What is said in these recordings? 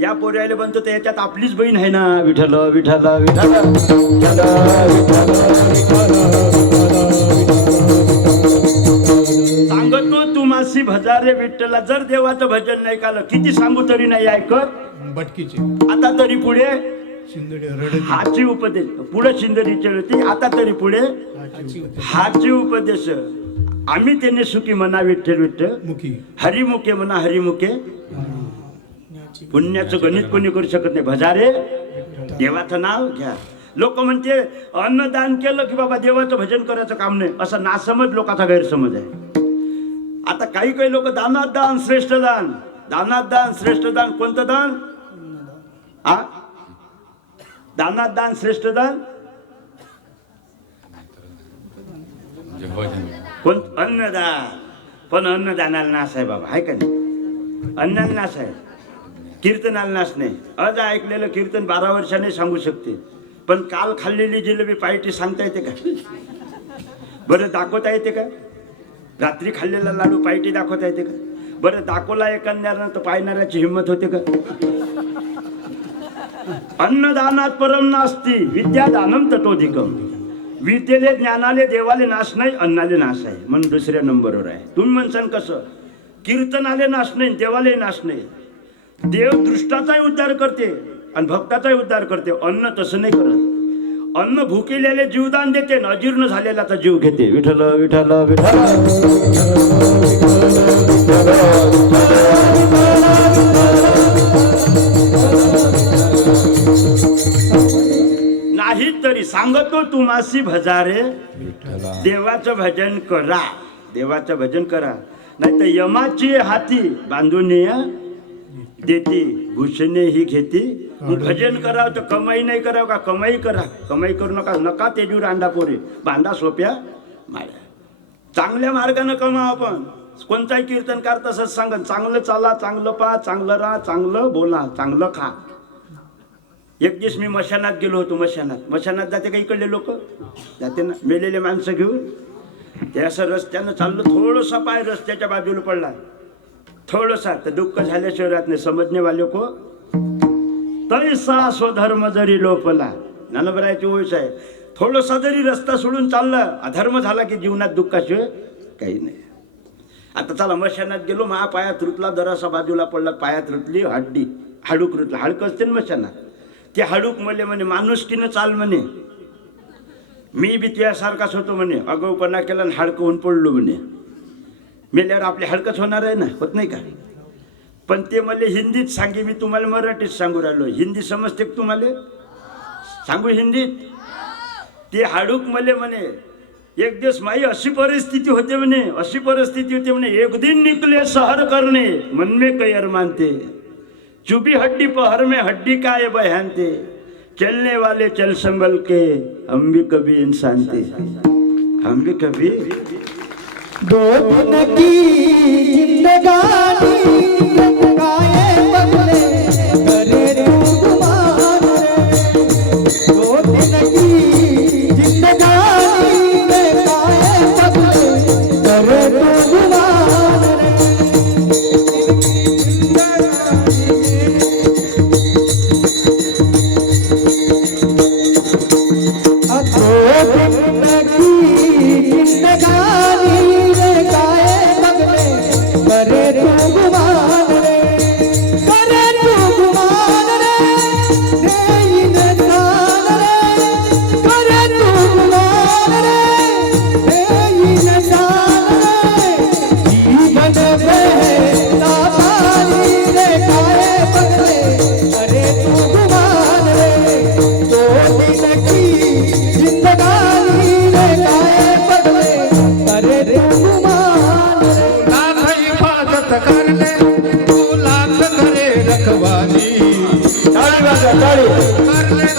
या पोऱ्याला बनतो तर याच्यात आपलीच बहीण आहे ना. विठ्ठल विठ्ठल विठ्ठल विठ्ठल, विठ्ठल, सांगतो तू मासी भजारे विठ्ठला जर देवाचं भजन नाही कालं किती सांगू तरी नाही ऐकत? बटकीचे. आता तरी पुढे? हाची उपदेश. पुढे शिंदरीची होती आता तरी पुढे? हाची उपदेश. आम्ही त्याने सुखी म्हणा विठ्ठल विठ्ठल. मुखी. हरिमुखे म्हणा हरिमुखे. पुण्याचं गणित कोणी करू शकत नाही. भजारे देवाचं नाव घ्या. लोक म्हणते अन्नदान केलं की बाबा देवाचं भजन करायचं काम नाही. असा नासमज लोकांचा गैरसमज आहे. आता काही काही लोक दानात दान श्रेष्ठ दान. दानात दान श्रेष्ठ दान कोणतं दान? आ? दानात दान श्रेष्ठ दान? कोण? अन्नदान. पण अन्नदानाला नाश आहे बाबा आहे का नाही? अन्नाला नाश आहे. कीर्तनाला नसणे नाही. आज ऐकलेलं कीर्तन बारा वर्षाने सांगू शकते. पण काल खाल्लेली जिलेबी पायटी सांगता येते का? बरं दाखवता येते का? रात्री खाल्लेला लाडू पायटी दाखवता येते का? बरं दाखवला एखाद्यानं तर पायणाऱ्याची हिंमत होते का? अन्नदानात परम नास्ती विद्यादानम तटोधिकम विद्येले ज्ञानाले देवाले नाश नाही अन्नाले नाश आहे. म्हणून दुसऱ्या नंबरवर आहे. तुम्ही म्हणसान कसं? कीर्तनाले नाश नाही देवाले नाश नाही. देव दृष्टाचाही उद्धार करते आणि भक्ताचाही उद्धार करते. अन्न तसं नाही करत. अन्न भुकेलेले जीवदान देते आणि अजीर्ण झालेल्याचा जीव घेते. विठल विठल विठल नाही तरी सांगतो तुम्हासी भजारे देवाचं भजन करा. देवाचं भजन करा. नाही तर यमाची हाती बांधून देते भूषणे ही घेते. भजन करावं तर कमाई नाही करावं का? कमाई करा. कमाई करू नका. नका तेजूर अंडा पोरे. बांधा सोप्या. माळ्या चांगल्या मार्गानं कमाव आपण. कोणताही कीर्तनकार तसंच सांगन. चांगलं चाला चांगलं पहा चांगलं राहा चांगलं बोला चांगलं खा. एक दिवस मी मशानात गेलो होतो मशानात. मशानात जाते का इकडले लोक? जाते ना. मेलेले माणसं घेऊन. ते असं रस्त्यानं चाललं. थोडंसा पाय रस्त्याच्या बाजूला पडला. थोडंसा तर दुःख झाल्याशिवाय राहत नाही. समजणेवाले को? तैसा स्वधर्म जरी लोपला ज्ञानबरायची ओळख आहे थोडंसा जरी रस्ता सोडून चाललं अधर्म झाला की जीवनात दुःखाशिवाय काही नाही. आता चला मशानात गेलो महा पायात रुतला दरासा बाजूला पडला पायात रुतली हड्डी हाडूक रुतला. हाडकं असते ना मशानात? ते हाडूक मले म्हणे माणुसकीनं चाल म्हणे. मी बी तुझ्यासारखाच होतो म्हणे. अगाऊपणा केला आणि हाडकं होऊन पडलो म्हणे. मेल्यावर आपली हलकच होणार आहे ना? होत नाही का? पण ते मला हिंदीत सांगे मी तुम्हाला मराठीत सांगू राहिलो. हिंदी समजते तुम्हाला? सांगू हिंदीत? ते हाडूक मले म्हणे एक दिवस माई अशी परिस्थिती होते म्हणे अशी परिस्थिती होती म्हणे एक दिन निकले सहर करणे मन में कैर मानते. चुबी हड्डी पहर में हड्डी काय बहनते चलने वाले चल संभल के हम भी कभी इंसान थे। हम भी कभी दो दिन की जिंदगानी. कर ले तू लाख करे रखवाली. टाळी वाजवा, टाळी. कर ले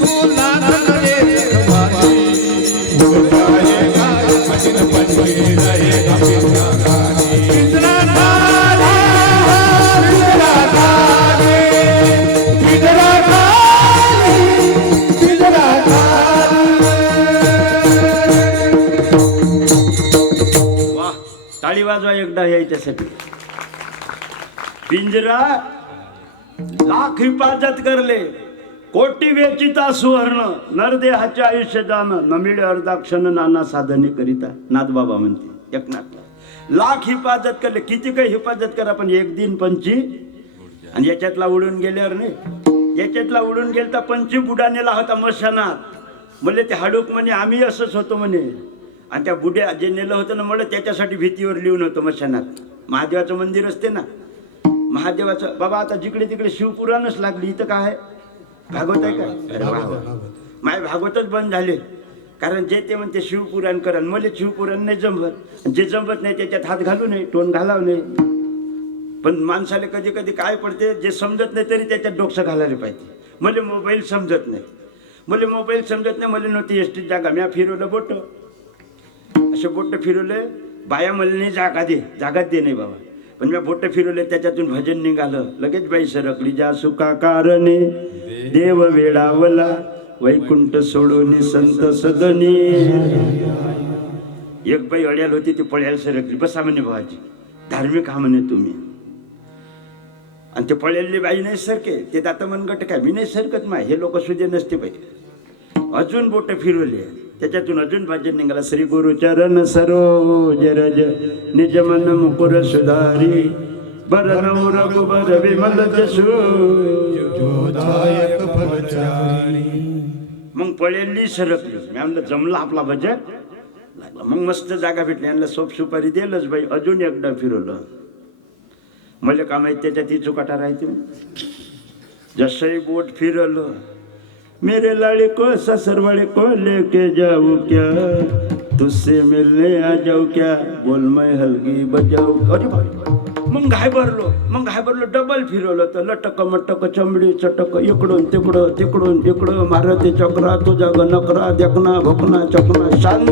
तू लाख करे रखवाली. वो जाएगा भजन बन के रहेगा पिंजरा खाली पिंजरा खाली पिंजरा खाली पिंजरा खाली पिंजरा वा टाळी वाजवा एकदा यायच्यासाठी. पिंजरा लाख हिफाजत करले. कोटी वेचिता सुवर्ण नरदेहाचे आयुष्य जाण नमिळे अर्धा क्षण नाना साधने करिता. नाथबाबा म्हणते एकनाथ लाख हिफाजत करले. किती काही हिफाजत करा पण एक दिन पंची. आणि याच्यातला उडून गेल्यावर नाही. याच्यातला उडून गेलता पंची बुडानेला होता मशानात. म्हणले ते हाडूक म्हणे आम्ही असंच होतो म्हणे. आणि त्या बुड्या जे नेलं होतं ना म्हणलं त्याच्यासाठी भीतीवर लिहून होतं मशानात. महादेवाचं मंदिर असते ना महादेवाचं बाबा आता जिकडे तिकडे शिवपुराणच लागली इथं काय आहे? भागवत आहे का. माय भागवतच बंद झाले. कारण जे ते म्हणते शिवपुराण करा. मला शिवपुराण नाही जमत. जे जमत नाही त्याच्यात हात घालू नये टोन घालावं नाही पण माणसाला कधी कधी काय पडते जे समजत नाही तरी त्याच्यात डोकसं घालायला पाहिजे. मला मोबाईल समजत नाही. मला मोबाईल समजत नाही मला नव्हती एस टी जागा. म्या फिरवलं बोट. असे बोट फिरवले बाया मला नाही जागा दे जागाच दे नाही बाबा. पण मी बोट फिरवले त्याच्यातून भजन निघालं. लगेच बाई सरकली जा सुका कारणे देव वेळावला वैकुंठ सोडून संत सदनी. एक बाई अड्याल होती ती पळ्याला सरकली. बसा म्हणे भावाजी धार्मिक हा म्हणे तुम्ही. आणि ते पळलेली बाई नाही सरके ते दाता मनगट काय? मी नाही सरकत माय हे लोक सुजे नसते पाहिजे अजून बोट फिरवले. त्याच्यातून अजून भाजन निघाला. श्री गुरु चरण सरोज रज निज मन मुकुर सुधारी. बर नऊ रघुबर विमल जसू जोदायक फलचारी मग पळेली सरकली. मी म्हणलं जमला आपला बजेट लागला. मग मस्त जागा भेटली. यांना सोप सुपारी दिलंच बाई. अजून एकदा फिरवलं. मला का माहिती त्याच्यात ही चुकाटा राहते जसंही बोट फिरवलं. मेरे लाडी को ससुरवाड़े को लेके जाऊ क्या? तुझसे मिलने आ जाऊ क्या? बोल मैं हलगी बजाऊ अरे मग घाय भरलो मग घाय भरलो डबल फिरवलं तर लटक मटक चमडी चटक इकडून तिकडं तिकडून इकडं मारते चक्रा तुझा नकरा देखना भोकना चकना शांत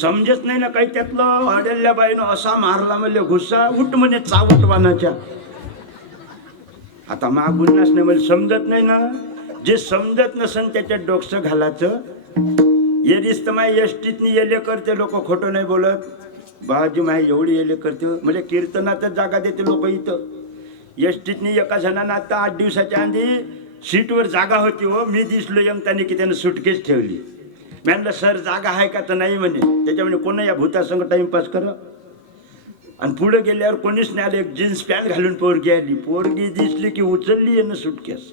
समजत नाही ना काही त्यातलं वाढलेल्या बाईनं असा मारला म्हणजे घुसा उठ म्हणे चावट वानाच्या आता मागून नाही म्हणजे समजत नाही ना? जे समजत नसन त्याच्यात डोकसं घालायचं. ये रिस्त माय एसटीतनी येले करते लोक खोटं नाही बोलत. बाजी माय एवढी येले करते. म्हणजे कीर्तनातच जागा देते लोक इथं. एसटीतनी एका जणांना आता आठ दिवसाच्या आधी सीटवर जागा होती हो. मी दिसलो यमतानी की त्यानं सुटकेच ठेवली. म्हणलं सर जागा आहे का? तर नाही म्हणे. त्याच्यामुळे कोण या भूतासंग टाइमपास करा? आणि पुढे गेल्यावर कोणीच नाही आलं. एक जीन्स पॅन्ट घालून पोरगी आली. पोरगी दिसली की उचलली आहे ना सुटकेस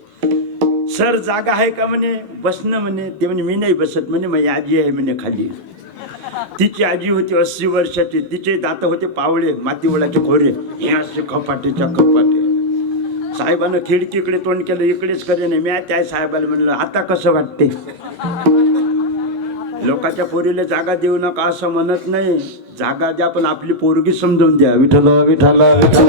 सर जागा आहे का म्हणे? बसणं म्हणे. ते म्हणे मी नाही बसत. म्हणे माझी आजी आहे म्हणे खाली. तिची आजी होती अस्सी वर्षाची. तिचे दात होते पावळे मातीवडाचे खोरे. हे असे खपाटेच्या कपाटे. साहेबानं खिडकीकडे तोंड केलं. इकडेच करे नाही. मी त्या साहेबाला म्हणलं आता कसं वाटते लोकांच्या पोरीला जागा देऊ नका असं म्हणत नाही. जागा द्या पण आपली पोरगी समजून द्या. विठल विठल विठल